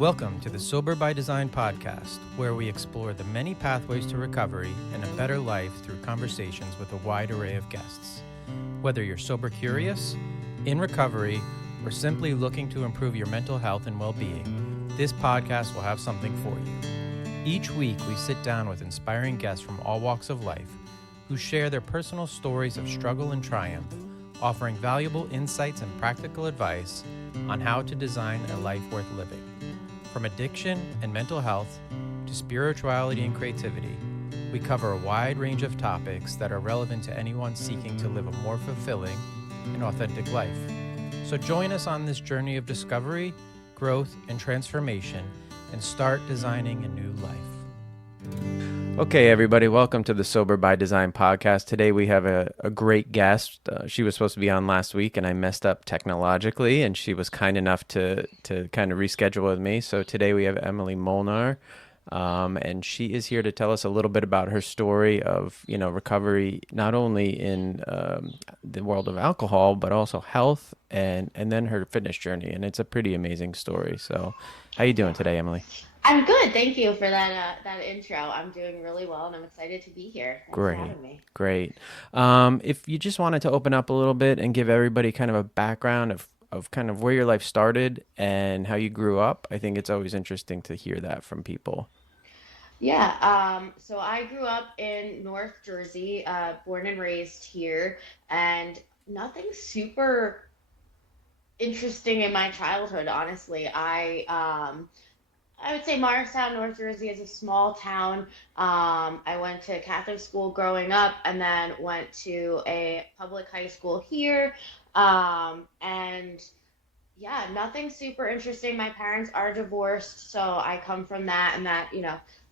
Welcome to the Sober by Design podcast, where we explore the many pathways to recovery and a better life through conversations with a wide array of guests. Whether you're sober curious, in recovery, or simply looking to improve your mental health and well-being, this podcast will have something for you. Each week, we sit down with inspiring guests from all walks of life who share their personal stories of struggle and triumph, offering valuable insights and practical advice on how to design a life worth living. From addiction and mental health to spirituality and creativity, we cover a wide range of topics that are relevant to anyone seeking to live a more fulfilling and authentic life. So join us on this journey of discovery, growth, and transformation, and start designing a new life. Okay, everybody, welcome to the Sober by Design podcast. Today we have a great guest. She was supposed to be on last week, and I messed up technologically, and she was kind enough to kind of reschedule with me. So today we have Emily Molnar, and she is here to tell us a little bit about her story of, recovery, not only in the world of alcohol, but also health, and then her fitness journey. And it's a pretty amazing story. So how you doing today, Emily? I'm good. Thank you for that intro. I'm doing really well, and I'm excited to be here. Thanks for Great, having me. great. If you just wanted to open up a little bit and give everybody kind of a background of kind of where your life started and how you grew up, I think it's always interesting to hear that from people. Yeah, so I grew up in North Jersey, born and raised here, and nothing super interesting in my childhood, honestly. I would say Morristown, North Jersey is a small town. I went to Catholic school growing up and then went to a public high school here. And yeah, nothing super interesting. My parents are divorced, so I come from that, and that,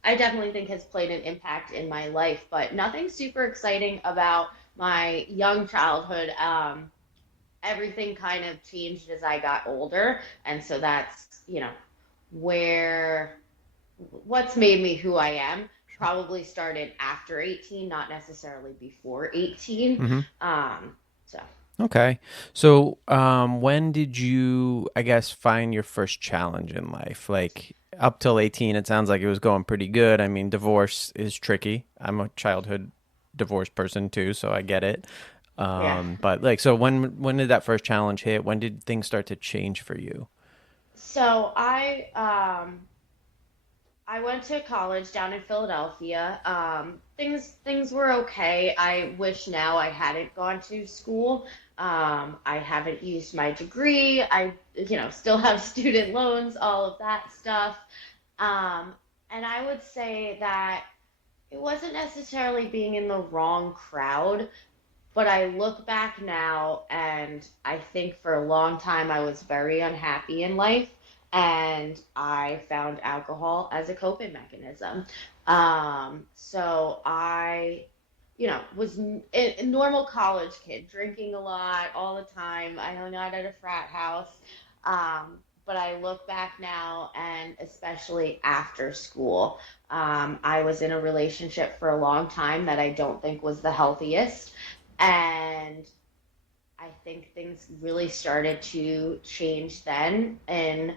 I definitely think has played an impact in my life, but nothing super exciting about my young childhood. Everything kind of changed as I got older, and so that's, where what's made me who I am probably started after 18, not necessarily before 18. hmm So Okay. So, when did you, I guess, find your first challenge in life? Like up till 18, it sounds like it was going pretty good. I mean, divorce is tricky. I'm a childhood divorced person too, so I get it. yeah. But like, so when did that first challenge hit? When did things start to change for you? So I went to college down in Philadelphia. Things were okay. I wish now I hadn't gone to school. I haven't used my degree. I, still have student loans, all of that stuff. Um, and I would say that it wasn't necessarily being in the wrong crowd, but I look back now and I think for a long time I was very unhappy in life, and I found alcohol as a coping mechanism. So I, was a normal college kid, drinking a lot all the time. I hung out at a frat house. But I look back now, and especially after school, I was in a relationship for a long time that I don't think was the healthiest. And I think things really started to change then in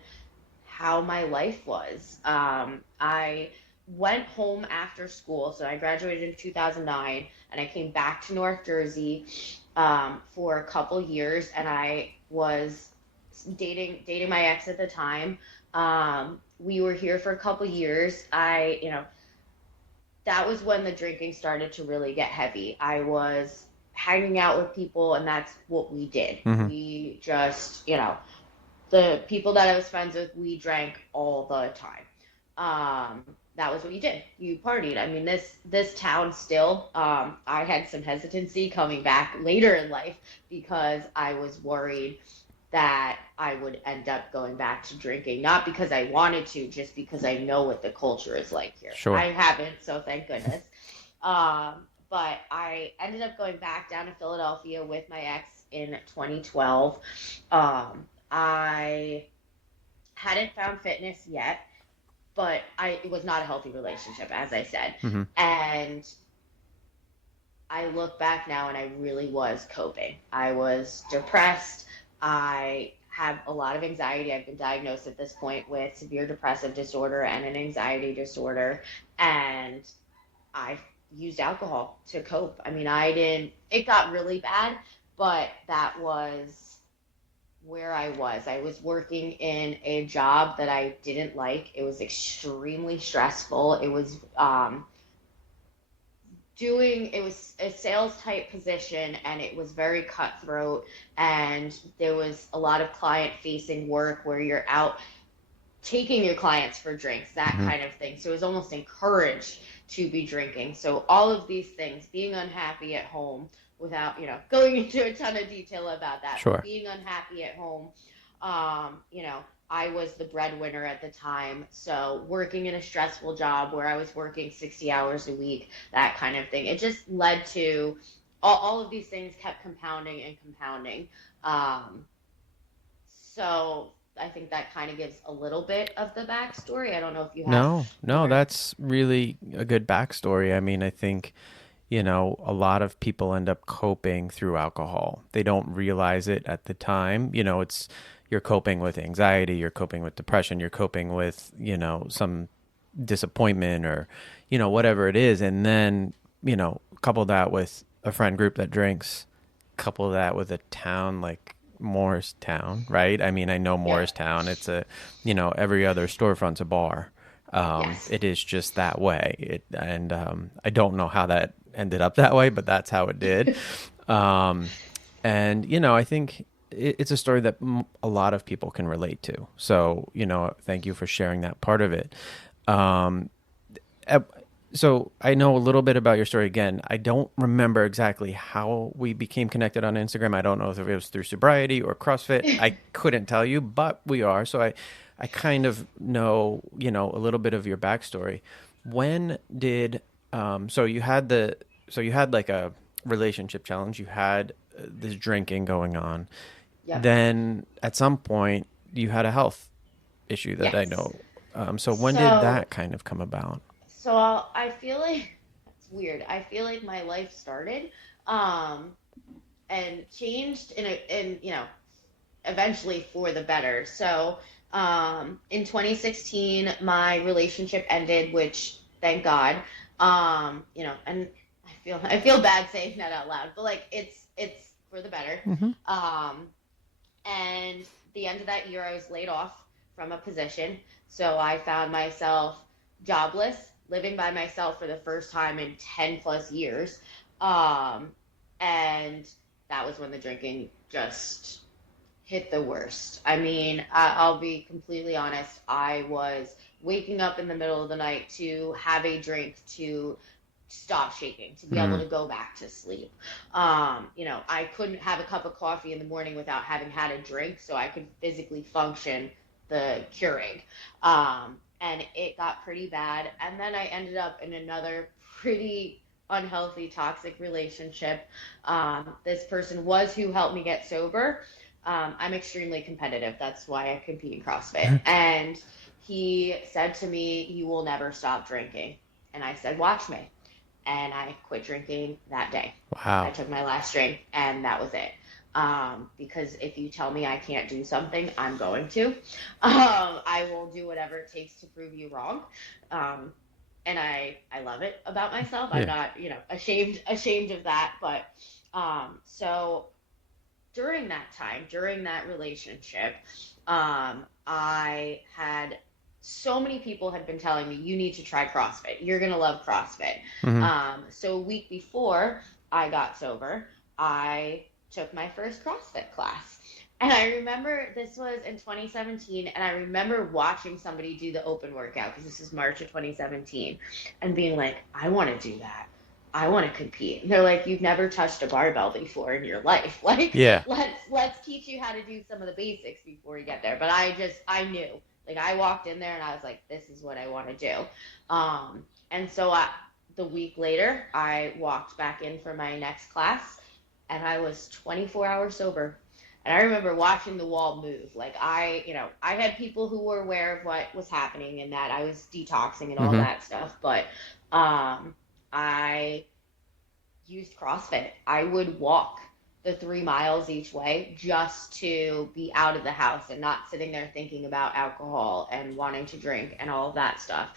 how my life was. I went home after school, so I graduated in 2009, and I came back to North Jersey for a couple years, and I was dating my ex at the time. We were here for a couple years. That was when the drinking started to really get heavy. I was hanging out with people, and that's what we did. hmm We just, the people that I was friends with, we drank all the time. That was what you did. You partied. I mean, this town still, I had some hesitancy coming back later in life because I was worried that I would end up going back to drinking, not because I wanted to, just because I know what the culture is like here. I Sure. haven't, so thank goodness. But I ended up going back down to Philadelphia with my ex in 2012. I hadn't found fitness yet, but it was not a healthy relationship, as I said. hmm And I look back now and I really was coping. I was depressed. I have a lot of anxiety. I've been diagnosed at this point with severe depressive disorder and an anxiety disorder. And I used alcohol to cope. I mean, it got really bad, but that was where I was. I was working in a job that I didn't like. It was extremely stressful. It was a sales type position, and it was very cutthroat, and there was a lot of client facing work where you're out taking your clients for drinks, that Hmm. kind of thing. So it was almost encouraged to be drinking. So all of these things, being unhappy at home without, going into a ton of detail about that, but Sure. being unhappy at home, you know, I was the breadwinner at the time. So working in a stressful job where I was working 60 hours a week, that kind of thing. It just led to all of these things kept compounding and compounding. Um, so I think that kind of gives a little bit of the backstory. I don't know if you have No, no, more. that's really a good backstory. I mean, I think, a lot of people end up coping through alcohol. They don't realize it at the time. You're coping with anxiety, you're coping with depression, you're coping with, some disappointment or, whatever it is. And then, couple that with a friend group that drinks, couple that with a town like Morristown, right? I mean, I know Yep. Morristown. It's every other storefront's a bar. Yes. It is just that way. I don't know how that ended up that way, but that's how it did. Um, and I think it's a story that a lot of people can relate to. So, thank you for sharing that part of it. Um, uh, so I know a little bit about your story. Again, I don't remember exactly how we became connected on Instagram. I don't know if it was through sobriety or CrossFit. I couldn't tell you, but we are. So I kind of know, a little bit of your backstory. When did, so you had like a relationship challenge. You had this drinking going on. Yep. Then at some point you had a health issue that I Yes. know. So when did So that kind of come about? I feel like that's weird. I feel like my life started um and changed in eventually for the better. So in 2016 my relationship ended, which thank God. And I feel bad saying that out loud, but like it's for the better. Hmm. Um And the end of that year, I was laid off from a position. So I found myself jobless, living by myself for the first time in 10 plus years. Um, and that was when the drinking just hit the worst. I mean, I'll be completely honest. I was waking up in the middle of the night to have a drink to stop shaking, to be able Mm. to go back to sleep. I couldn't have a cup of coffee in the morning without having had a drink, so I could physically function the Keurig. And it got pretty bad. And then I ended up in another pretty unhealthy, toxic relationship. This person was who helped me get sober. I'm extremely competitive. That's why I compete in CrossFit. And he said to me, "You will never stop drinking." And I said, "Watch me." And I quit drinking that day. I Wow. took my last drink, and that was it. Because if you tell me I can't do something, I'm going to. I will do whatever it takes to prove you wrong. Um, and I love it about myself. I'm Yeah. not, ashamed of that. But so during that time, during that relationship, I had so many people had been telling me, "You need to try CrossFit. You're gonna love CrossFit." Hmm. So a week before I got sober, I took my first CrossFit class. And I remember this was in 2017, and I remember watching somebody do the open workout because this is March of 2017, and being like, "I want to do that. I want to compete." And they're like, "You've never touched a barbell before in your life. Like, Yeah. let's teach you how to do some of the basics before you get there." But I knew. Like I walked in there and I was like, "This is what I want to do." And so the week later, I walked back in for my next class, and I was 24 hours sober. And I remember watching the wall move. Like I had people who were aware of what was happening and that I was detoxing and all Hmm. that stuff, but I used CrossFit. I would walk the 3 miles each way just to be out of the house and not sitting there thinking about alcohol and wanting to drink and all of that stuff.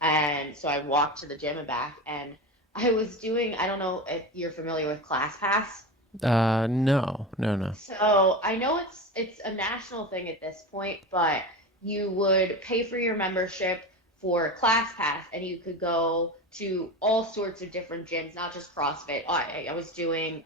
And so I walked to the gym and back, and I was doing, I don't know if you're familiar with ClassPass. No, no, no. So I know it's a national thing at this point, but you would pay for your membership for ClassPass, and you could go to all sorts of different gyms, not just CrossFit. I was doing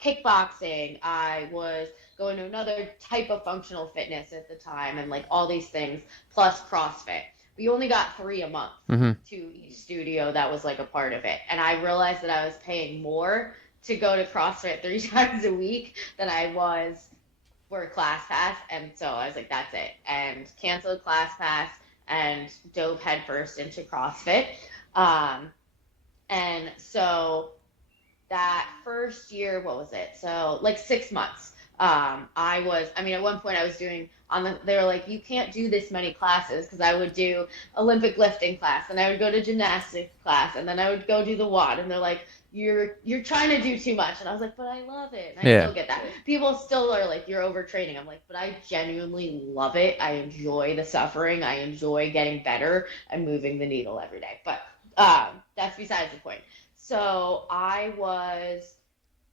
kickboxing. I was going to another type of functional fitness at the time, and like all these things plus CrossFit. We only got 3 a month to each studio that was like a part of it, and I realized that I was paying more to go to CrossFit 3 times a week than I was for ClassPass. And so I was like, that's it. And canceled ClassPass and dove headfirst into CrossFit. And so that first year, what was it? So like 6 months. At one point I was doing they were like, you can't do this many classes, because I would do Olympic lifting class, and I would go to gymnastics class, and then I would go do the WOD, and they're like, you're trying to do too much. And I was like, but I love it. And I still get that. People still are like, you're overtraining. I'm like, but I genuinely love it. I enjoy the suffering. I enjoy getting better and moving the needle every day. But that's besides the point. So I was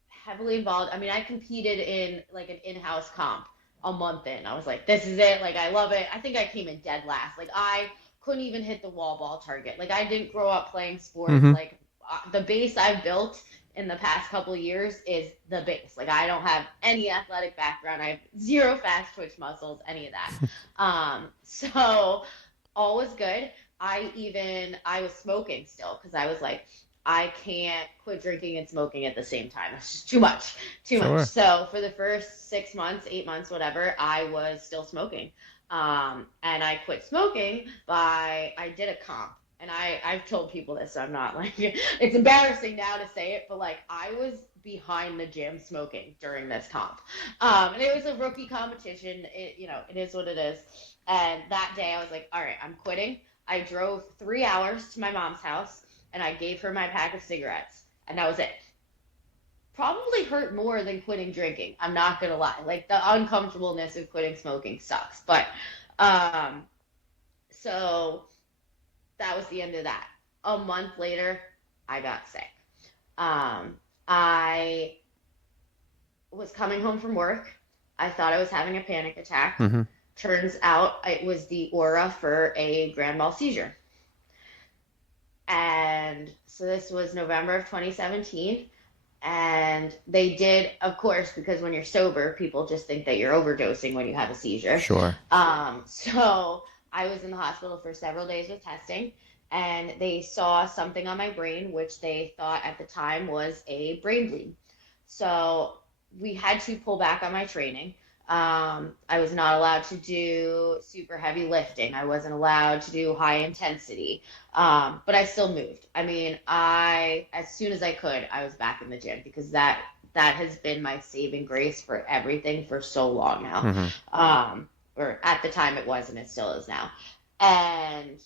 heavily involved. I mean, I competed in like an in-house comp a month in. I was like, this is it. Like, I love it. I think I came in dead last. Like, I couldn't even hit the wall ball target. Like, I didn't grow up playing sports. Like, the base I've built in the past couple of years is the base. Like, I don't have any athletic background. I have zero fast twitch muscles, any of that. So all was good. I was smoking still, because I was like, I can't quit drinking and smoking at the same time. It's just too much. So for the first 6 months, 8 months, whatever, I was still smoking. And I quit smoking I did a comp. And I've told people this, so I'm not like, it's embarrassing now to say it, but like, I was behind the gym smoking during this comp. And it was a rookie competition. It is what it is. And that day I was like, all right, I'm quitting. I drove 3 hours to my mom's house, and I gave her my pack of cigarettes, and that was it. Probably hurt more than quitting drinking. I'm not going to lie. Like, the uncomfortableness of quitting smoking sucks. But, so that was the end of that. A month later, I got sick. I was coming home from work. I thought I was having a panic attack. Turns out it was the aura for a grand mal seizure. And so this was November of 2017. And they did, of course, because when you're sober, people just think that you're overdosing when you have a seizure. Sure. So I was in the hospital for several days with testing, and they saw something on my brain, which they thought at the time was a brain bleed. So we had to pull back on my training. I was not allowed to do super heavy lifting. I wasn't allowed to do high intensity. But I still moved. I mean, as soon as I could, I was back in the gym, because that has been my saving grace for everything for so long now. Or at the time it was, and it still is now. And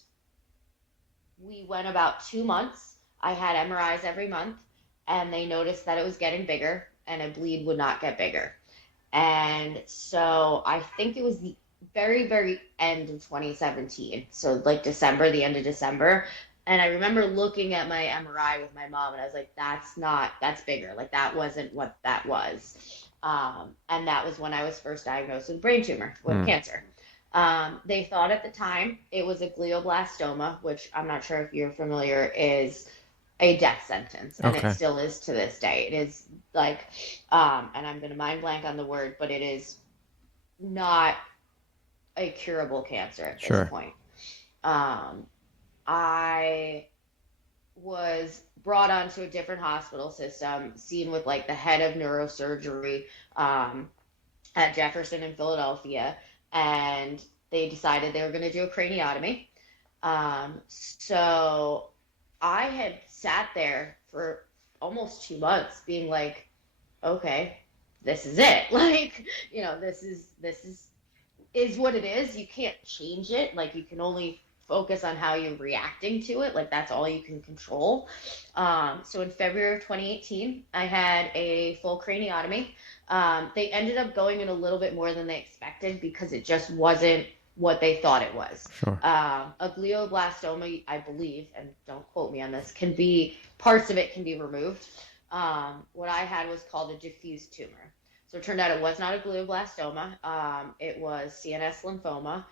we went about 2 months. I had MRIs every month, and they noticed that it was getting bigger, and a bleed would not get bigger. And so I think it was the very, very end of 2017. So like December, the end of December. And I remember looking at my MRI with my mom, and I was like, that's bigger. Like, that wasn't what that was. And that was when I was first diagnosed with brain tumor, with cancer. They thought at the time it was a glioblastoma, which I'm not sure if you're familiar, is a death sentence, and it still is to this day. It is like, and I'm going to mind blank on the word, but it is not a curable cancer at this point. I was brought onto a different hospital system, seen with like the head of neurosurgery at Jefferson in Philadelphia, and they decided they were going to do a craniotomy. So I had sat there for almost 2 months being like, okay, this is it. Like, this is what it is. You can't change it. Like, you can only focus on how you're reacting to it. Like that's all you can control. So in February of 2018, I had a full craniotomy. They ended up going in a little bit more than they expected because it just wasn't what they thought it was. Sure. A glioblastoma, I believe, and don't quote me on this, can be parts of it can be removed. What I had was called a diffuse tumor. So it turned out it was not a glioblastoma. It was CNS lymphoma,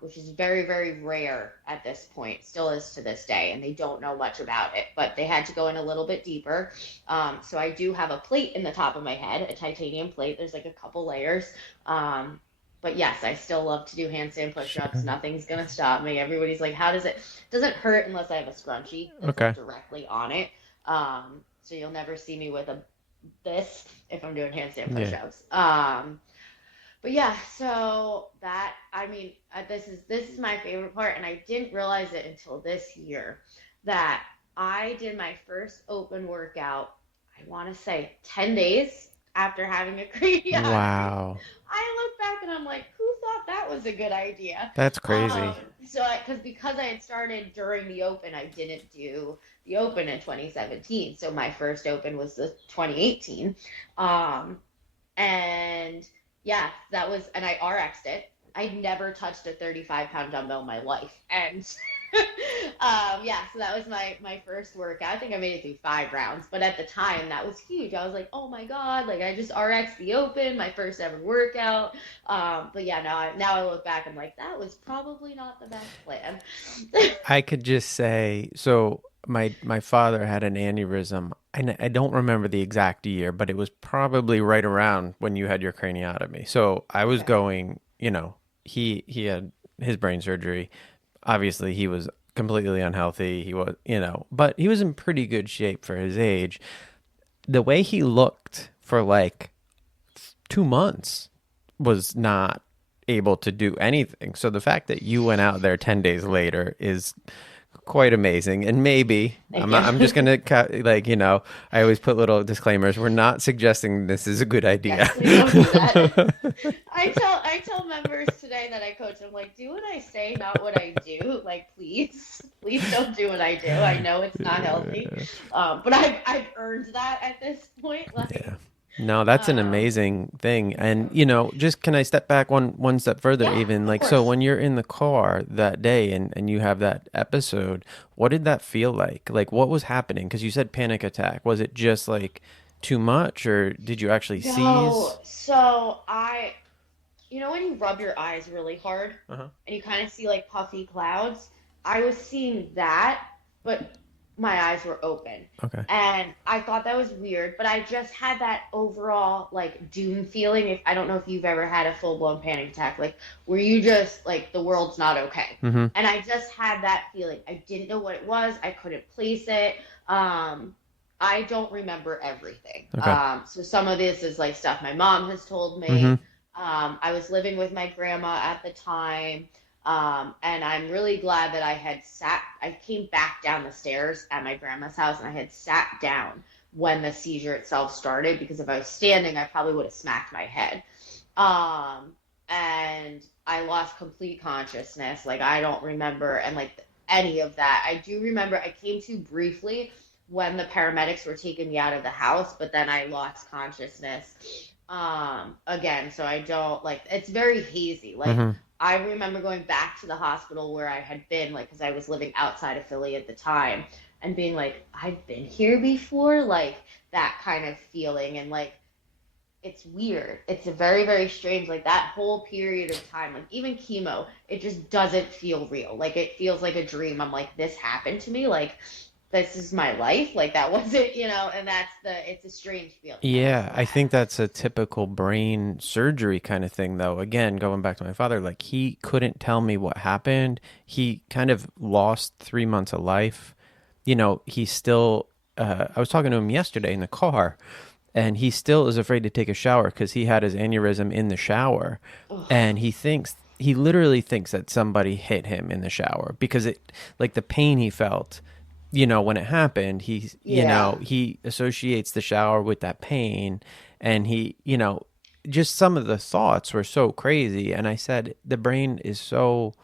which is very, very rare at this point, still is to this day, and they don't know much about it. But they had to go in a little bit deeper. So I do have a plate in the top of my head, a titanium plate. There's like a couple layers. But yes, I still love to do handstand push-ups. Sure. Nothing's gonna stop me. Everybody's like, how does it? Doesn't hurt unless I have a scrunchie that's Okay. like directly on it. So you'll never see me with this if I'm doing handstand Yeah. push-ups. But yeah, so that I mean, this is my favorite part, and I didn't realize it until this year that I did my first open workout. I want to say 10 days after having a craniotomy. Wow. I look back and I'm like, who thought that was a good idea? That's crazy. Because I had started during the Open, I didn't do the Open in 2017. So my first Open was the 2018. And yeah, and I RX'd it. I'd never touched a 35-pound dumbbell in my life. And yeah, so that was my first workout. I think I made it through 5 rounds, but at the time that was huge. I was like, oh my God, like I just RX'd the Open, my first ever workout. But yeah, now I look back, I'm like, that was probably not the best plan. I could just say, so my father had an aneurysm. I don't remember the exact year, but it was probably right around when you had your craniotomy. So I was Okay. going, he had his brain surgery. Obviously, he was completely unhealthy. He was, but he was in pretty good shape for his age. The way he looked for like 2 months was not able to do anything. So the fact that you went out there 10 days later is quite amazing. And maybe Thank you. I'm just going to I always put little disclaimers. We're not suggesting this is a good idea. Yes, please don't do that. I tell members today that I coach, I'm like, do what I say, not what I do. Like, please don't do what I do. I know it's not healthy, but I've earned that at this point. Like, Yeah. No, that's an um, amazing thing. And, just can I step back one step further yeah, even? of Like, so course. when you're in the car that day and you have that episode, what did that feel like? Like, what was happening? Because you said panic attack. Was it just like too much, or did you actually No, seize? so when you rub your eyes really hard Uh-huh. and you kind of see like puffy clouds, I was seeing that, but my eyes were open. Okay. And I thought that was weird, but I just had that overall like doom feeling. If I don't know if you've ever had a full-blown panic attack, like where you just like the world's not okay. Mm-hmm. And I just had that feeling. I didn't know what it was. I couldn't place it. I don't remember everything. Okay. So some of this is like stuff my mom has told Mm-hmm. me. I was living with my grandma at the time. And I'm really glad that I came back down the stairs at my grandma's house and I had sat down when the seizure itself started because if I was standing, I probably would have smacked my head. And I lost complete consciousness. Like I don't remember and like any of that. I do remember I came to briefly when the paramedics were taking me out of the house, but then I lost consciousness again. So I don't like it's very hazy. Like Mm-hmm. I remember going back to the hospital where I had been, like, because I was living outside of Philly at the time, and being like, I've been here before, like that kind of feeling, and like it's weird. It's a very, very strange, like that whole period of time, like even chemo, it just doesn't feel real. Like it feels like a dream. I'm like, this happened to me, like this is my life, like that wasn't, and it's a strange feeling that I Yeah, still I have. think that's a typical brain surgery kind of thing, though. Again, going back to my father, like he couldn't tell me what happened. He kind of lost 3 months of life. He still, I was talking to him yesterday in the car, and he still is afraid to take a shower because he had his aneurysm in the shower. Ugh, And he literally thinks that somebody hit him in the shower because like the pain he felt when it happened, yeah. he associates the shower with that pain. And just some of the thoughts were so crazy. And I said, the brain is so,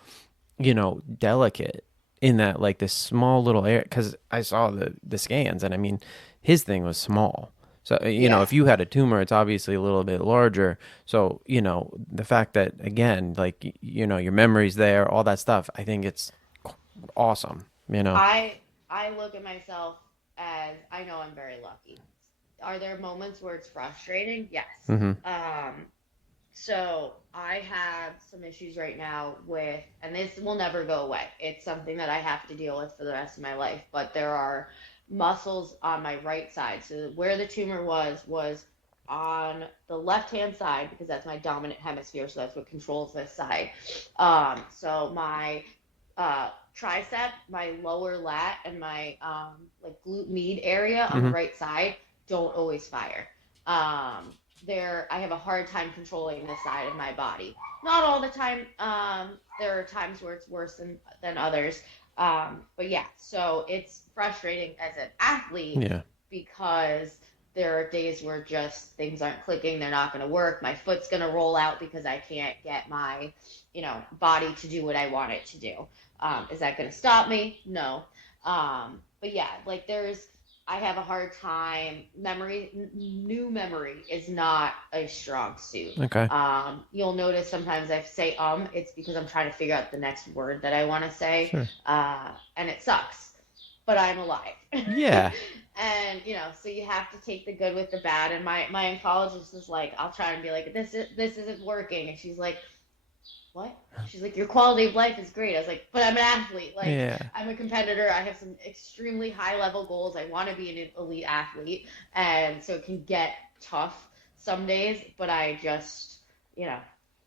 delicate in that, like, this small little area. Because I saw the scans, and I mean, his thing was small. So, Yeah. if you had a tumor, it's obviously a little bit larger. So, the fact that, again, like, your memory's there, all that stuff, I think it's awesome. I look at myself as I know I'm very lucky. Are there moments where it's frustrating? Yes. Hmm. Um, so I have some issues right now with, and this will never go away. It's something that I have to deal with for the rest of my life. But there are muscles on my right side. So where the tumor was on the left-hand side because that's my dominant hemisphere. So that's what controls this side. So my tricep, my lower lat, and my like glute med area on the Hmm. right side don't always fire. Um, I have a hard time controlling this side of my body. Not all the time. There are times where it's worse than others. But yeah, so it's frustrating as an athlete Yeah. because there are days where just things aren't clicking, they're not going to work. My foot's going to roll out because I can't get my, body to do what I want it to do. Is that going to stop me? No. But yeah, like I have a hard time. New memory is not a strong suit. Okay. You'll notice sometimes I say it's because I'm trying to figure out the next word that I want to say, Sure. and it sucks, but I'm alive. Yeah. And so you have to take the good with the bad. And my oncologist is like, I'll try and be like, this isn't working, and she's like, what? She's like, your quality of life is great. I was like, but I'm an athlete. Like, Yeah. I'm a competitor. I have some extremely high level goals. I want to be an elite athlete. And so it can get tough some days, but I just, you know,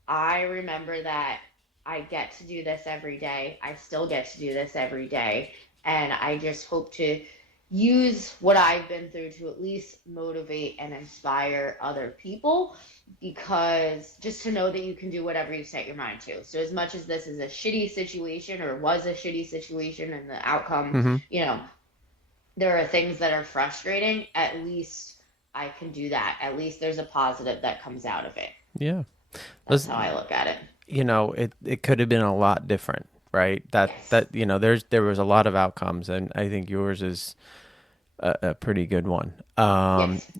I remember that I get to do this every day. I still get to do this every day. And I just hope to use what I've been through to at least motivate and inspire other people, because just to know that you can do whatever you set your mind to. So as much as this is a shitty situation or was a shitty situation and the outcome, Hmm. you know, there are things that are frustrating, at least I can do that. At least there's a positive that comes out of it. Yeah. That's how Listen, I look at it. it could have been a lot different, right? Yes. There was a lot of outcomes, and I think yours is a pretty good one. Yes.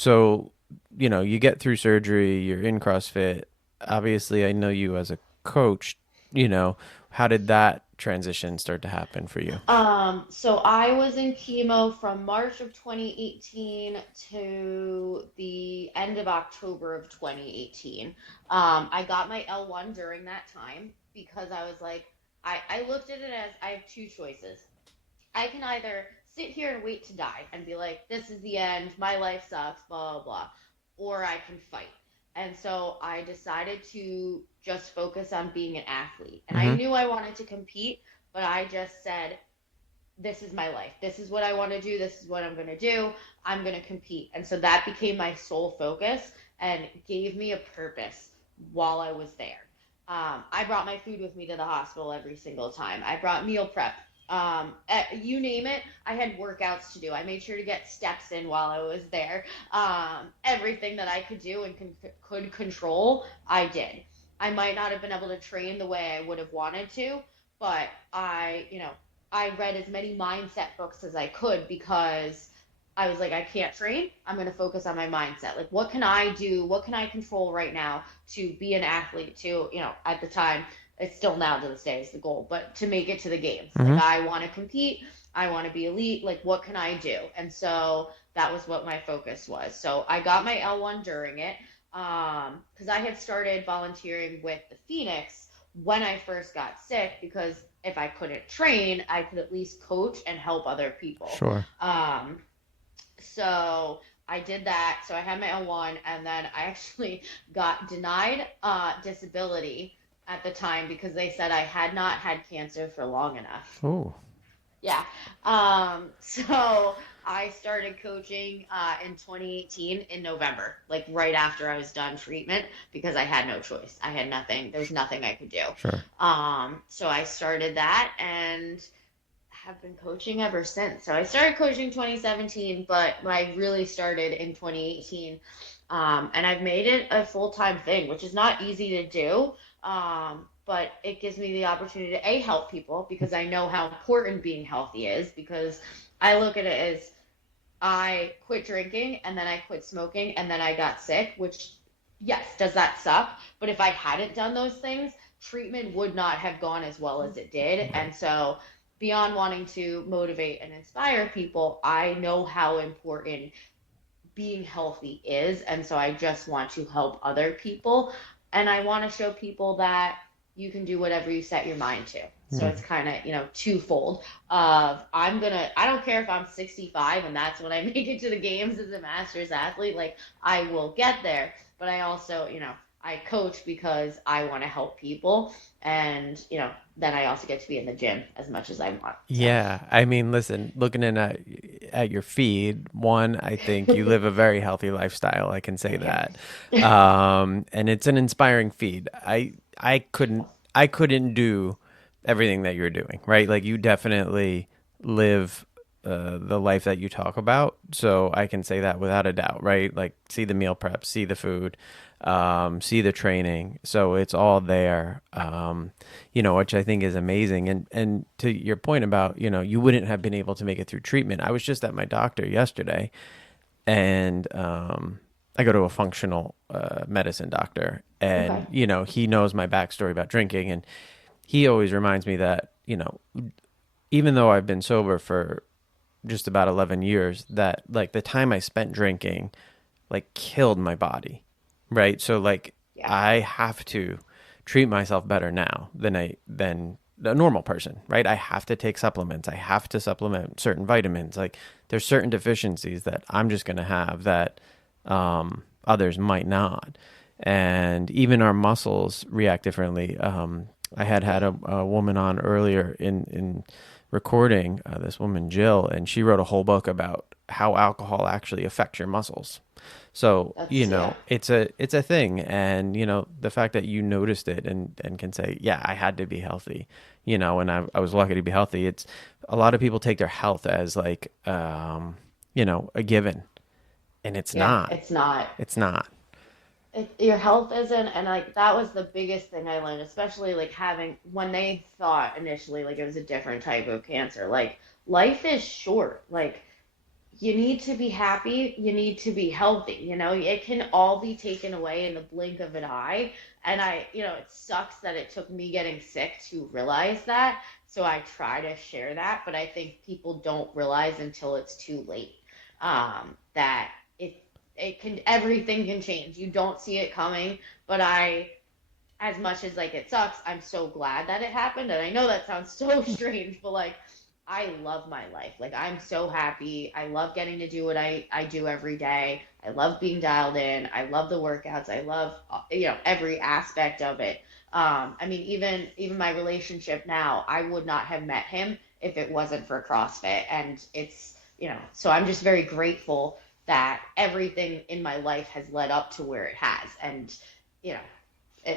So you get through surgery, you're in CrossFit. Obviously, I know you as a coach. How did that transition start to happen for you? So I was in chemo from March of 2018 to the end of October of 2018. I got my L1 during that time because I was like, I looked at it as I have two choices. I can either sit here and wait to die and be like, this is the end, my life sucks, blah, blah, blah, or I can fight. And so I decided to just focus on being an athlete. And I Hmm. knew I wanted to compete, but I just said, this is my life. This is what I want to do. This is what I'm going to do. I'm going to compete. And so that became my sole focus and gave me a purpose while I was there. I brought my food with me to the hospital every single time. I brought meal prep. You name it, I had workouts to do. I made sure to get steps in while I was there. Everything that I could do and could control, I did. I might not have been able to train the way I would have wanted to, but I read as many mindset books as I could because I was like, I can't train. I'm going to focus on my mindset. Like, what can I do? What can I control right now to be an athlete? To, at the time, it's still now to this day is the goal, but to make it to the games. Like, Hmm. I want to compete. I want to be elite. Like, what can I do? And so that was what my focus was. So I got my L1 during it because I had started volunteering with the Phoenix when I first got sick, because if I couldn't train, I could at least coach and help other people. Sure. So I did that. So I had my L1, and then I actually got denied disability at the time because they said I had not had cancer for long enough. Oh. Yeah. So I started coaching in 2018 in November, like right after I was done treatment, because I had no choice. I had nothing. There was nothing I could do. Sure. So I started that and have been coaching ever since. So I started coaching 2017, but I really started in 2018. And I've made it a full-time thing, which is not easy to do. But it gives me the opportunity to A, help people because I know how important being healthy is, because I look at it as I quit drinking and then I quit smoking and then I got sick, which, yes, does that suck? But if I hadn't done those things, treatment would not have gone as well as it did. Right. And so, beyond wanting to motivate and inspire people, I know how important being healthy is. And so I just want to help other people. And I want to show people that you can do whatever you set your mind to. So Yeah. it's kind of, twofold I don't care if I'm 65 and that's when I make it to the games as a master's athlete, like I will get there. But I also, I coach because I want to help people. And, then I also get to be in the gym as much as I want. So Yeah, I mean, listen, looking in at your feed, one, I think you live a very healthy lifestyle. I can say thank you. that, and it's an inspiring feed. I couldn't do everything that you're doing, right? Like you definitely live the life that you talk about. So I can say that without a doubt, right? Like see the meal prep, see the food, see the training. So it's all there, which I think is amazing. And to your point about, you wouldn't have been able to make it through treatment. I was just at my doctor yesterday and I go to a functional medicine doctor Okay. and, he knows my backstory about drinking. And he always reminds me that, even though I've been sober for just about 11 years, that like the time I spent drinking like killed my body, right? So like Yeah. I have to treat myself better now than a normal person, right? I have to take supplements. I have to supplement certain vitamins. Like there's certain deficiencies that I'm just going to have that others might not. And even our muscles react differently. I had a woman on earlier in recording, this woman Jill, and she wrote a whole book about how alcohol actually affects your muscles. So, That's, yeah. it's a thing. And, the fact that you noticed it and can say, yeah, I had to be healthy, and I was lucky to be healthy. It's a lot of people take their health as like, a given, and it's Yeah, not. it's not. It's not. Your health isn't, and like that was the biggest thing I learned, especially like having when they thought initially like it was a different type of cancer. Like life is short. Like you need to be happy, you need to be healthy. It can all be taken away in the blink of an eye. And it sucks that it took me getting sick to realize that. So I try to share that, but I think people don't realize until it's too late. That everything can change. You don't see it coming, but as much as like it sucks, I'm so glad that it happened. And I know that sounds so strange, but like I love my life. Like I'm so happy. I love getting to do what I do every day. I love being dialed in. I love the workouts. I love every aspect of it. I mean, even my relationship now, I would not have met him if it wasn't for CrossFit. And it's so I'm just very grateful that everything in my life has led up to where it has. And you know,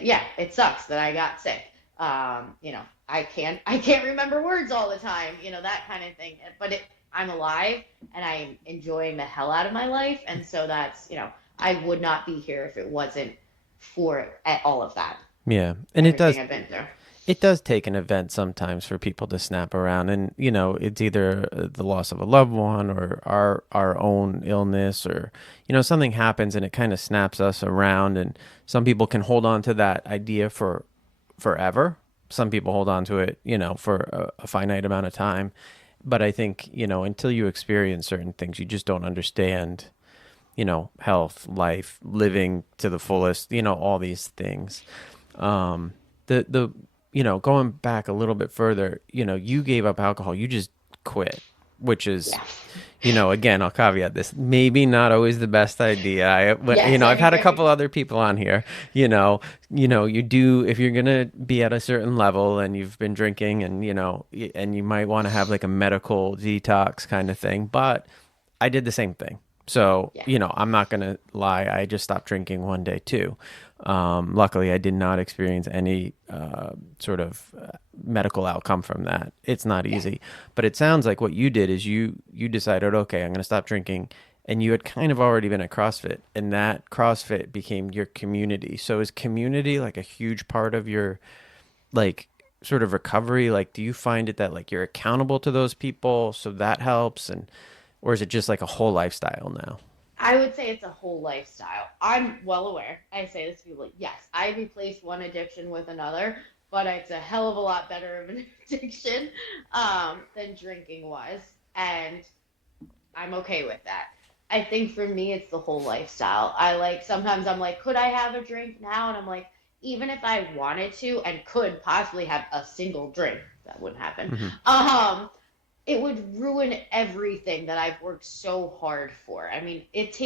yeah, it sucks that I got sick. I can't remember words all the time, that kind of thing. But I'm alive and I'm enjoying the hell out of my life, and so that's I would not be here if it wasn't for all of that, Yeah. And it everything does I've been through. it does take an event sometimes for people to snap around, and it's either the loss of a loved one or our own illness, or something happens and it kind of snaps us around. And some people can hold on to that idea for forever. Some people hold on to it for a finite amount of time. But I think until you experience certain things, you just don't understand health, life, living to the fullest, all these things. The going back a little bit further, you gave up alcohol, you just quit, which is, Yeah. again, I'll caveat this, maybe not always the best idea. Yes, I've had a I couple other people on here, you do, if you're going to be at a certain level and you've been drinking and, and you might want to have like a medical detox kind of thing, but I did the same thing. So, yeah. I'm not going to lie. I just stopped drinking one day too. Luckily, I did not experience any sort of medical outcome from that. It's not Yeah. easy, but it sounds like what you did is you decided, okay, I'm going to stop drinking, and you had kind of already been at CrossFit, and that CrossFit became your community. So is community like a huge part of your like sort of recovery? Like, do you find it that like you're accountable to those people, so that helps, and or is it just like a whole lifestyle now? I would say it's a whole lifestyle. I'm well aware. I say this to people, yes, I replaced one addiction with another, but it's a hell of a lot better of an addiction than drinking was. And I'm okay with that. I think for me, it's the whole lifestyle. I like, sometimes I'm like, could I have a drink now? And I'm like, even if I wanted to and could possibly have a single drink, that wouldn't happen. Hmm. Um, it would ruin everything that I've worked so hard for. I mean, it's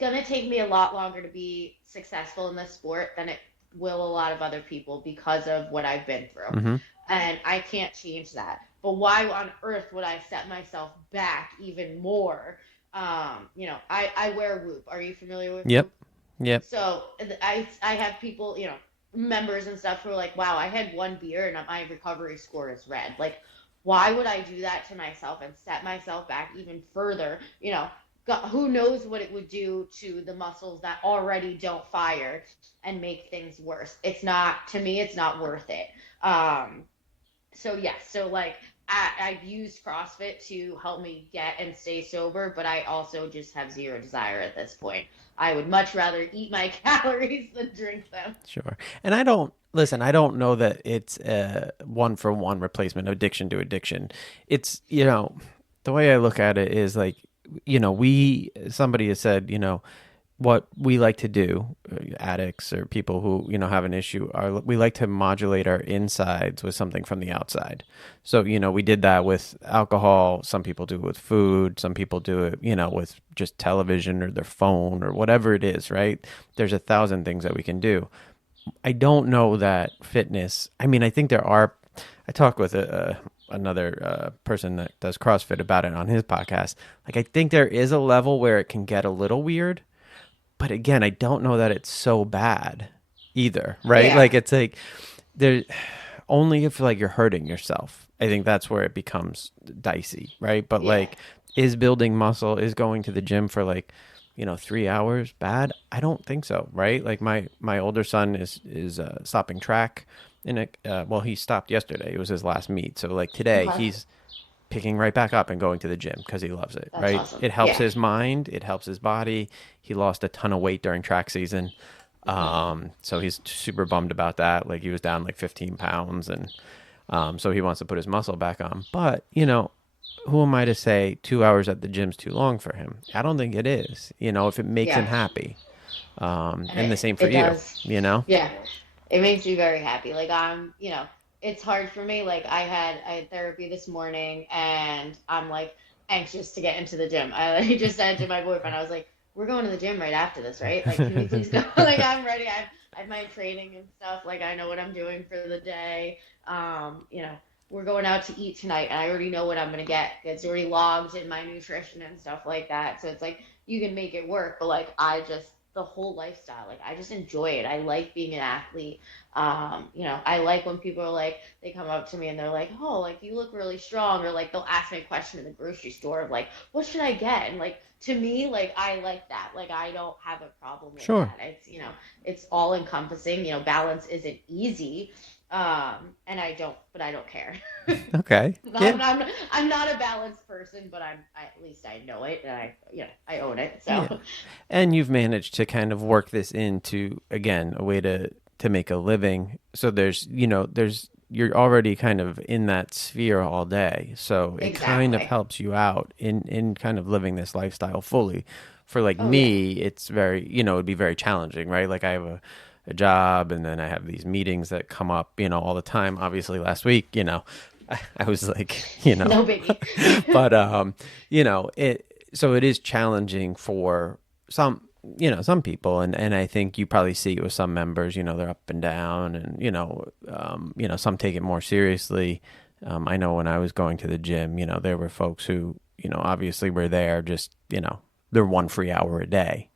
gonna take me a lot longer to be successful in this sport than it will a lot of other people because of what I've been through. Hmm. And I can't change that. But why on earth would I set myself back even more? I wear Whoop. Are you familiar with Yep. Whoop? Yep. So I have people, members and stuff who are like, wow, I had one beer and my recovery score is red. Like, why would I do that to myself and set myself back even further? God, who knows what it would do to the muscles that already don't fire and make things worse. It's not, to me, it's not worth it. So yes, so like I've used CrossFit to help me get and stay sober, but I also just have zero desire at this point. I would much rather eat my calories than drink them. Sure. And I don't listen, I don't know that it's a one for one replacement, addiction to addiction. It's, the way I look at it is like, somebody has said, what we like to do, addicts or people who, have an issue, are we like to modulate our insides with something from the outside. So, we did that with alcohol. Some people do it with food. Some people do it, with just television or their phone or whatever it is, right? There's 1,000 things that we can do. I don't know that fitness. I mean, I think there are. I talked with another person that does CrossFit about it on his podcast. Like, I think there is a level where it can get a little weird, but again, I don't know that it's so bad either, right? Yeah, Like, it's like there only if like you're hurting yourself. I think that's where it becomes dicey, right? But yeah, like, is building muscle, is going to the gym for like 3 hours bad? I don't think so, right? Like my older son is stopping track in a well, he stopped yesterday. It was his last meet. So like today okay, he's picking right back up and going to the gym because he loves it, that's right? awesome. It helps Yeah, his mind, it helps his body. He lost a ton of weight during track season. So he's super bummed about that. Like he was down like 15 pounds, and so he wants to put his muscle back on. But, who am I to say 2 hours at the gym's too long for him? I don't think it is, if it makes him yeah, happy. and And the it same for it you, does. you know? Yeah, it makes me very happy. Like it's hard for me. Like I had therapy this morning, and I'm like anxious to get into the gym. I like, just said to my boyfriend, I was like, "We're going to the gym right after this, right? Like, can we please go?" Like, I'm ready. I have my training and stuff. Like, I know what I'm doing for the day. Um, you know, we're going out to eat tonight, and I already know what I'm gonna get. It's already logged in my nutrition and stuff like that. So it's like you can make it work, but like I just the whole lifestyle. Like I just enjoy it. I like being an athlete. I like when people are like, they come up to me and they're like, oh, like you look really strong, or like they'll ask me a question in the grocery store of like, what should I get? And like to me, like I like that. Like I don't have a problem with Sure. that. It's all encompassing. Balance isn't easy. And but I don't care. Okay. Yeah. I'm not a balanced person, but at least I know it and I own it. Yeah. So And you've managed to kind of work this into, again, a way to make a living. So you're already kind of in that sphere all day. So it kind of exactly. helps you out in kind of living this lifestyle fully. For like Oh yeah. me, it's very, it'd be very challenging, right? Like I have a job, and then I have these meetings that come up, all the time. Obviously last week, I was like, No biggie. but it is challenging for some people, and I think you probably see it with some members, they're up and down, and some take it more seriously. I know when I was going to the gym, there were folks who, obviously were there just, they're one free hour a day,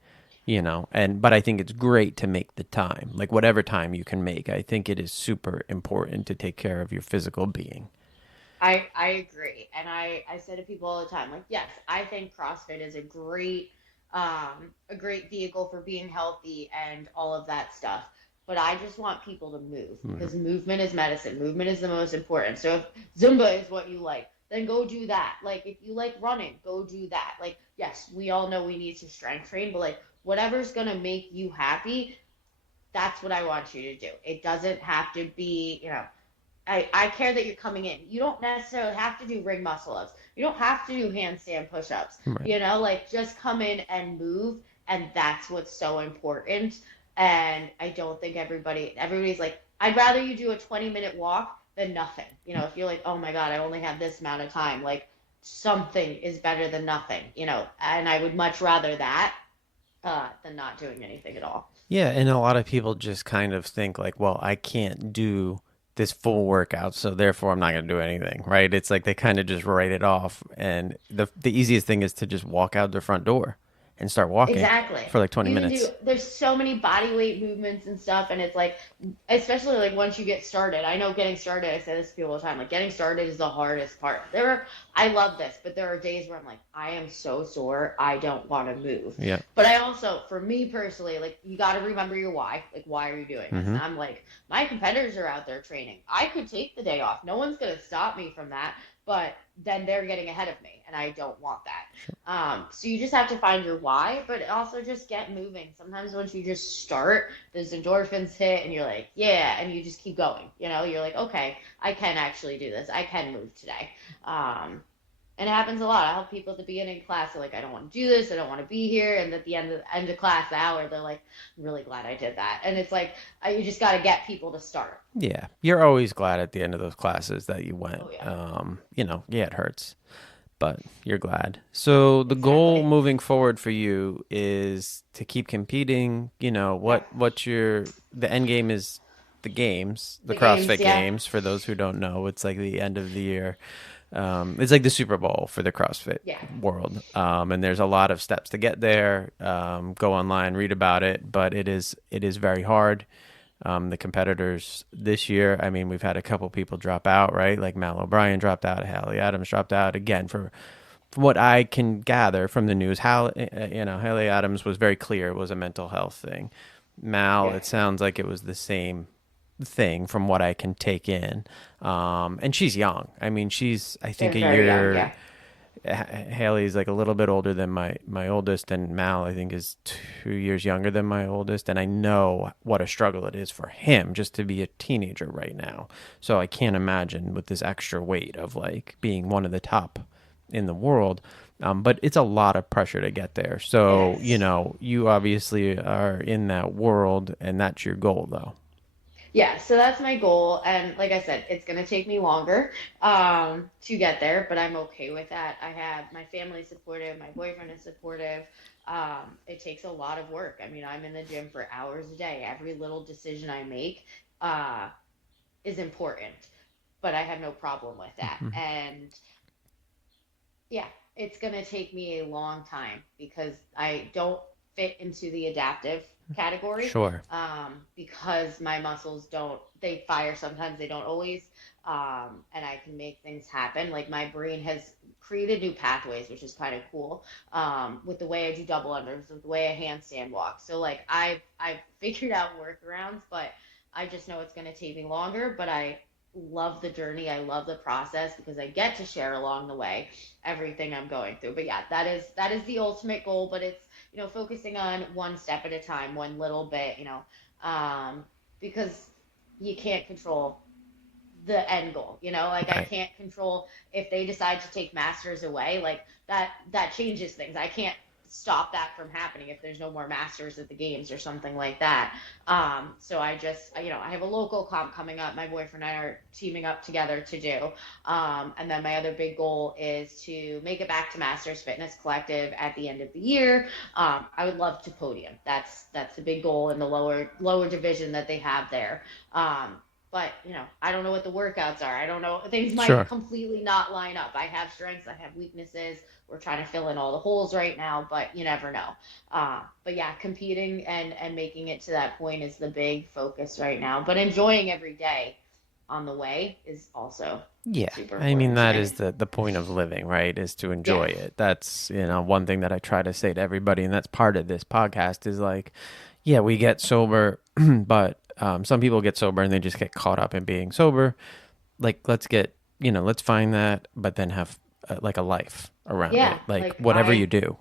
but I think it's great to make the time, like whatever time you can make. I think it is super important to take care of your physical being. I agree. And I say to people all the time, like, yes, I think CrossFit is a great vehicle for being healthy and all of that stuff. But I just want people to move Mhm. because movement is medicine. Movement is the most important. So if Zumba is what you like, then go do that. Like if you like running, go do that. Like, yes, we all know we need to strength train, but like whatever's gonna make you happy, that's what I want you to do. It doesn't have to be, I care that you're coming in. You don't necessarily have to do ring muscle ups. You don't have to do handstand push ups. Right. Like just come in and move. And that's what's so important. And I don't think everybody's like, I'd rather you do a 20-minute walk than nothing. If you're like, oh my God, I only have this amount of time, like something is better than nothing, and I would much rather that than not doing anything at all. Yeah, and a lot of people just kind of think like, well, I can't do this full workout, so therefore I'm not going to do anything, right? It's like they kind of just write it off, and the easiest thing is to just walk out the front door and start walking Exactly. for like 20 You can do, minutes. there's so many body weight movements and stuff, and it's like, especially like once you get started. I know getting started, I say this to people all the time, like getting started is the hardest part. I love this, but there are days where I'm like, I am so sore, I don't want to move. Yeah. But I also, for me personally, like you got to remember your why. Like, why are you doing this? Hmm. And I'm like, my competitors are out there training. I could take the day off. No one's going to stop me from that. But then they're getting ahead of me, and I don't want that. So you just have to find your why, but also just get moving. Sometimes once you just start, those endorphins hit, and you're like, yeah, and you just keep going. You're like, okay, I can actually do this. I can move today. Um, and it happens a lot. I help people at the beginning of class. They're like, I don't want to do this. I don't want to be here. And at the end of class, the hour, they're like, I'm really glad I did that. And it's like, you just got to get people to start. Yeah, you're always glad at the end of those classes that you went. Oh, yeah, Yeah, it hurts, but you're glad. So the goal exactly. moving forward for you is to keep competing. Yep. What's the end game is the games, the The games, CrossFit yeah. Games. For those who don't know, it's like the end of the year. It's like the Super Bowl for the CrossFit Yeah. world, and there's a lot of steps to get there. Go online, read about it, but it is very hard. The competitors this year, I mean, we've had a couple people drop out, right? Like Mal O'Brien dropped out, Hallie Adams dropped out again. From what I can gather from the news, Hallie Adams was very clear it was a mental health thing. Mal, Yeah. it sounds like it was the same thing from what I can take in. And she's young. I mean, she's I think They're a very young, year. yeah. Haley's like a little bit older than my oldest, and Mal I think is 2 years younger than my oldest, and I know what a struggle it is for him just to be a teenager right now. So I can't imagine with this extra weight of like being one of the top in the world. But it's a lot of pressure to get there. It So is. you obviously are in that world, and that's your goal, though. Yeah, so that's my goal. And like I said, it's going to take me longer to get there, but I'm okay with that. I have my family supportive, my boyfriend is supportive. It takes a lot of work. I mean, I'm in the gym for hours a day. Every little decision I make uh, is important, but I have no problem with that. Mhm. And yeah, it's going to take me a long time because I don't fit into the adaptive category Sure. because my muscles don't, they fire sometimes, they don't always. And I can make things happen. Like my brain has created new pathways, which is kind of cool with the way I do double unders, with the way I handstand walk. So like I've figured out workarounds, but I just know it's going to take me longer, but I love the journey. I love the process because I get to share along the way everything I'm going through. But yeah, that is the ultimate goal, but it's, focusing on one step at a time, one little bit, because you can't control the end goal, like I Right. can't control if they decide to take masters away, like that changes things. I can't stop that from happening if there's no more masters at the games or something like that. So I just, I have a local comp coming up. My boyfriend and I are teaming up together to do. And then my other big goal is to make it back to Masters Fitness Collective at the end of the year. I would love to podium. That's the big goal in the lower division that they have there. But I don't know what the workouts are. I don't know. Things might Sure. completely not line up. I have strengths, I have weaknesses. We're trying to fill in all the holes right now, but you never know. But yeah, competing and making it to that point is the big focus right now. But enjoying every day, on the way is also Yeah. super I mean, important to that me. is the point of living, right? Is to enjoy Yeah. it. That's, one thing that I try to say to everybody, and that's part of this podcast is like, yeah, we get sober, but some people get sober and they just get caught up in being sober. Like, let's find that, but then have like a life around Yeah, it, like like whatever you do.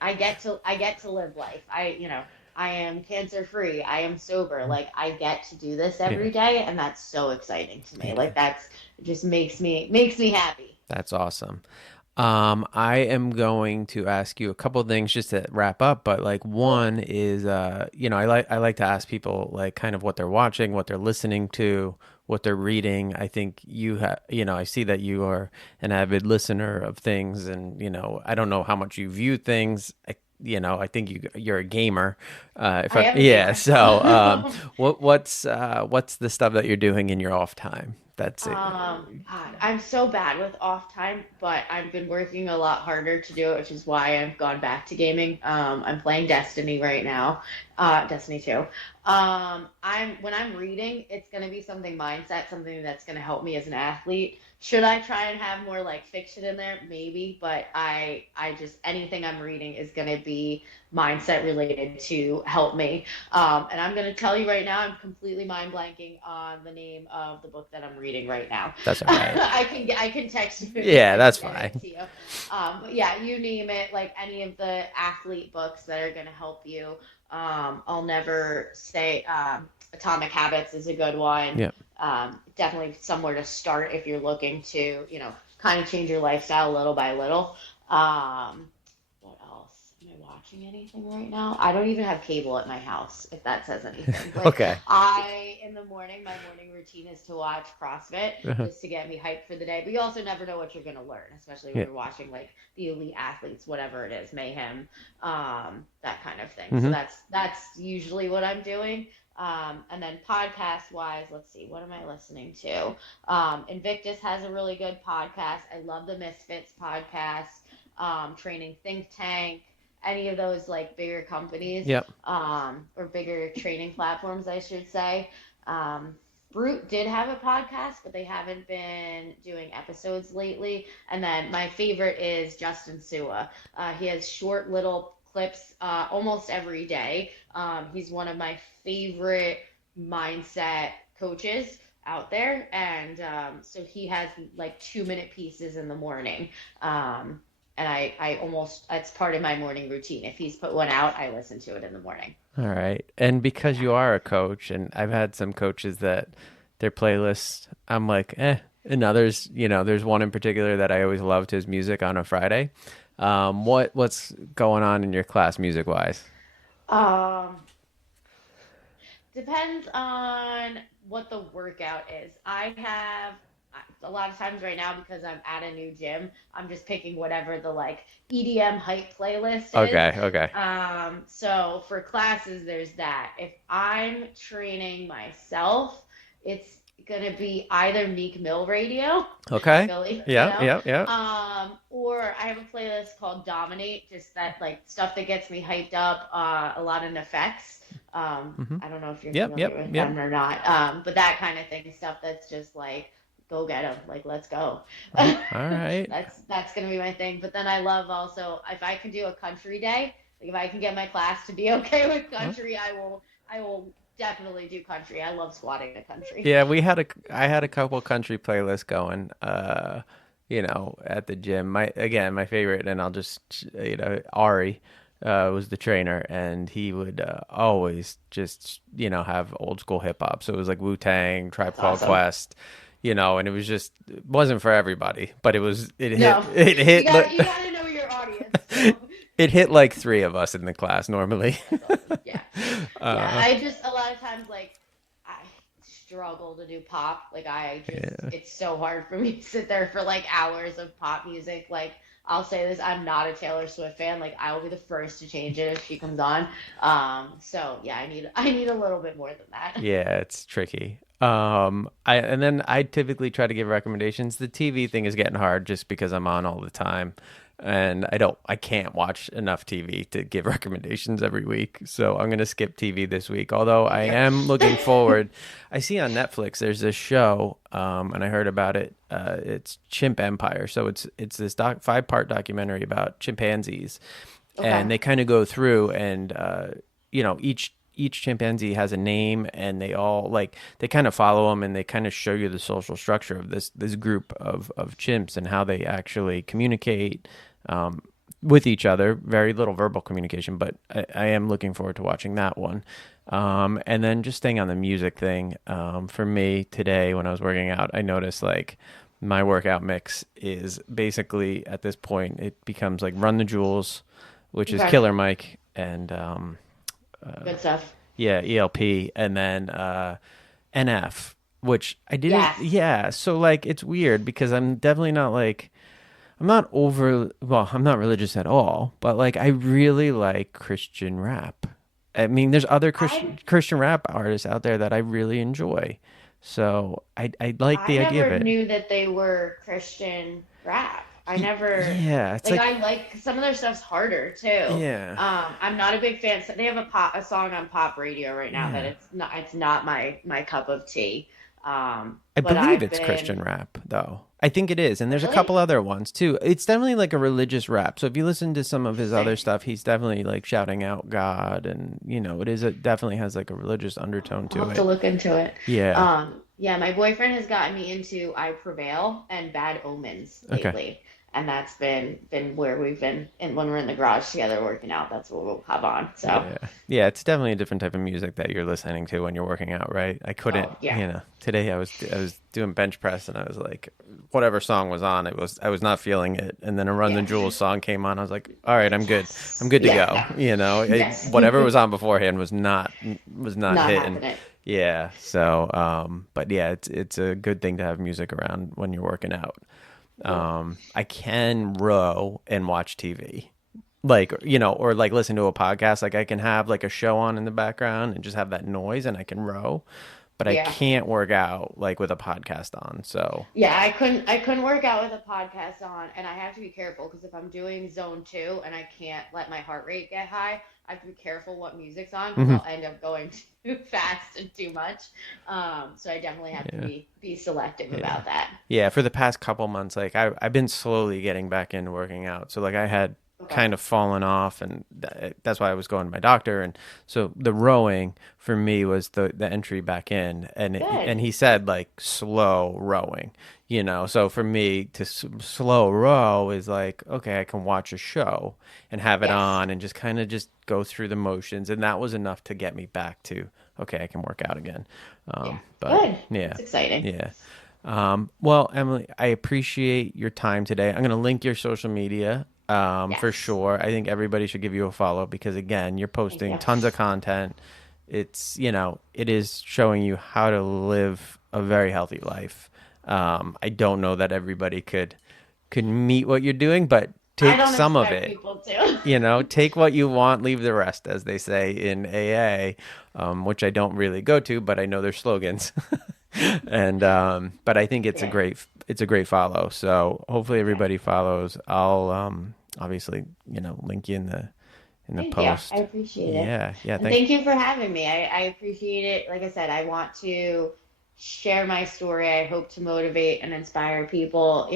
I get to live life. I am cancer free. I am sober. Like I get to do this Yeah. every day, and that's so exciting to me. Yeah. Like it just makes me happy. That's awesome. I am going to ask you a couple of things just to wrap up, but like Cool. one is, I like to ask people like kind of what they're watching, what they're listening to, what they're reading. I think I see that you are an avid listener of things, and I don't know how much you view things. I think you're a gamer. I am a Yeah. gamer. So, what's the stuff that you're doing in your off time? That's it. God, I'm so bad with off time, but I've been working a lot harder to do it, which is why I've gone back to gaming. I'm playing Destiny right now, Destiny 2. When I'm reading, it's gonna be something mindset, something that's gonna help me as an athlete. Should I try and have more like fiction in there? Maybe, but I just anything I'm reading is gonna be mindset related to help me. And I'm going to tell you right now, I'm completely mind blanking on the name of the book that I'm reading right now. That's all right. I can text you if Yeah, I can that's get fine. it to you. But yeah, you name it, like any of the athlete books that are going to help you. I'll never say Atomic Habits is a good one. Yeah. Definitely somewhere to start if you're looking to, kind of change your lifestyle little by little. What else? Am I watching anything right now? I don't even have cable at my house, if that says anything. Like Okay. in the morning, my morning routine is to watch CrossFit Uh-huh. just to get me hyped for the day. But you also never know what you're gonna learn, especially when Yeah. you're watching like the elite athletes, whatever it is, mayhem, that kind of thing. So Hmm. that's usually what I'm doing. And then podcast wise, let's see, what am I listening to? Invictus has a really good podcast. I love the Misfits podcast, Training Think Tank, any of those like bigger companies, Yep. or bigger training platforms, I should say. Um, Brute did have a podcast, but they haven't been doing episodes lately. And then my favorite is Justin Sua. He has short little clips almost every day. He's one of my favorite mindset coaches out there. And so he has like 2 minute pieces in the morning. And I almost, it's part of my morning routine. If he's put one out, I listen to it in the morning. All right. And because Yeah. you are a coach, and I've had some coaches that their playlists, I'm like, eh. And others, there's one in particular that I always loved his music on a Friday. What's going on in your class music wise? Um, Depends on what the workout is. I have a lot of times right now because I'm at a new gym, I'm just picking whatever the like EDM hype playlist is. Okay. Okay. So for classes, there's that. If I'm training myself, it's gonna be either Meek Mill Radio, Okay. Philly, Yeah. Yeah. Yeah. or I have a playlist called Dominate, just that like stuff that gets me hyped up, a lot of effects. Hmm. I don't know if you're Yep. familiar Yep. with Yep. them or not, but that kind of thing, stuff that's just like, go get them, like let's go. All right. That's gonna be my thing. But then I love also if I can do a country day, like if I can get my class to be okay with Well, country, I will definitely do country. I love squatting to country. yeah, I had a couple country playlists going, at the gym. My favorite, and I'll just, Ari, was the trainer, and he would always just, have old school hip hop. So it was like Wu-Tang, Tribe That's Called awesome. Quest, and it wasn't for everybody, but No, it you hit, got you got to know your audience. So it hit like three of us in the class normally. that's awesome. Yeah. Yeah, uh, I just a lot of times like I struggle to do pop. Like yeah. it's so hard for me to sit there for like hours of pop music. Like I'll say this, I'm not a Taylor Swift fan. Like I will be the first to change it if she comes on. So yeah, I need a little bit more than that. Yeah, it's tricky. I typically try to give recommendations. The TV thing is getting hard just because I'm on all the time, And I can't watch enough TV to give recommendations every week. So I'm going to skip TV this week. Although I Here. am looking forward. I see on Netflix there's this show, and I heard about it. It's Chimp Empire. So it's this 5-part documentary about chimpanzees, Okay. and they kind of go through and each chimpanzee has a name, and they all like they kind of follow them, and they kind of show you the social structure of this group of chimps and how they actually communicate with each other. Very little verbal communication, but I am looking forward to watching that one. And then just staying on the music thing, for me today when I was working out, I noticed like my workout mix is basically at this point it becomes like Run the Jewels, which is Okay. Killer Mike, and Good stuff. yeah, ELP, and then NF, which I didn't. Yes. Yeah, so like it's weird because I'm definitely not like I'm not over. Well, I'm not religious at all, but like I really like Christian rap. I mean, there's other I Christian rap artists out there that I really enjoy. So I like I the idea of never it. knew that they were Christian rap. I never Yeah, it's like like I like some of their stuff's harder too. yeah, I'm not a big fan. So they have a song on pop radio right now that yeah. it's not my cup of tea. I But believe I've it's Christian been rap, though. I think it is. And there's a really couple other ones, too. It's definitely like a religious rap. So if you listen to some of his other interesting. stuff, he's definitely like shouting out God. And, it definitely has like a religious undertone I'll to have to it. look into it. Yeah. Yeah, my boyfriend has gotten me into I Prevail and Bad Omens Okay. lately. And that's been where we've been and when we're in the garage together working out, that's what we'll have on. So, Yeah. Yeah. It's definitely a different type of music that you're listening to when you're working out, right? I couldn't, oh yeah. today I was doing bench press and I was like, whatever song was on, I was not feeling it. And then a Run the Yeah. Jewels song came on. I was like, all right, I'm good. I'm Yes. good to Yeah, go. no. Yes. Whatever was on beforehand was not Not hitting. having it. Yeah. So, but yeah, it's a good thing to have music around when you're working out. Cool. I can row and watch TV, like, or like listen to a podcast. Like I can have like a show on in the background and just have that noise and I can row, but I Yeah. can't work out like with a podcast on. So, Yeah, I couldn't work out with a podcast on, and I have to be careful because if I'm doing zone two and I can't let my heart rate get high, I have to be careful what music's on because mhm, I'll end up going too fast and too much. So I definitely have to yeah, be selective yeah. about that. Yeah, for the past couple months, like I've been slowly getting back into working out. So like I had Okay. kind of fallen off, and that's why I was going to my doctor. And so the rowing for me was the entry back in, and Good. he said like slow rowing, So for me to slow row is like okay, I can watch a show and have it Yes. on and just kind of just go through the motions, and that was enough to get me back to okay, I can work out again. Yeah. But Good. yeah, That's exciting. yeah. Well, Emily, I appreciate your time today. I'm going to link your social media for Yes. sure. I think everybody should give you a follow because, again, you're Thank posting you. tons of content. It is showing you how to live a very healthy life. I don't know that everybody could meet what you're doing, but I take don't some of expect it. people to. Take what you want, leave the rest, as they say in AA, which I don't really go to, but I know their slogans. And but I think Yeah. it's a great follow. So hopefully Okay. everybody follows. I'll obviously link you in the Thank you. I post. appreciate it. Yeah, yeah. And thank you for having me. I appreciate it. Like I said, I want to share my story. I hope to motivate and inspire people.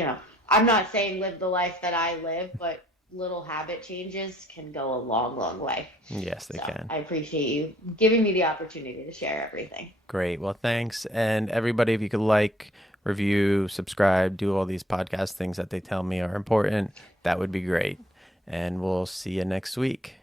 I'm not saying live the life that I live, but little habit changes can go a long, long way. Yes, they So can. I appreciate you giving me the opportunity to share everything. Great. Well, thanks. And everybody, if you could like, review, subscribe, do all these podcast things that they tell me are important, that would be great. And we'll see you next week.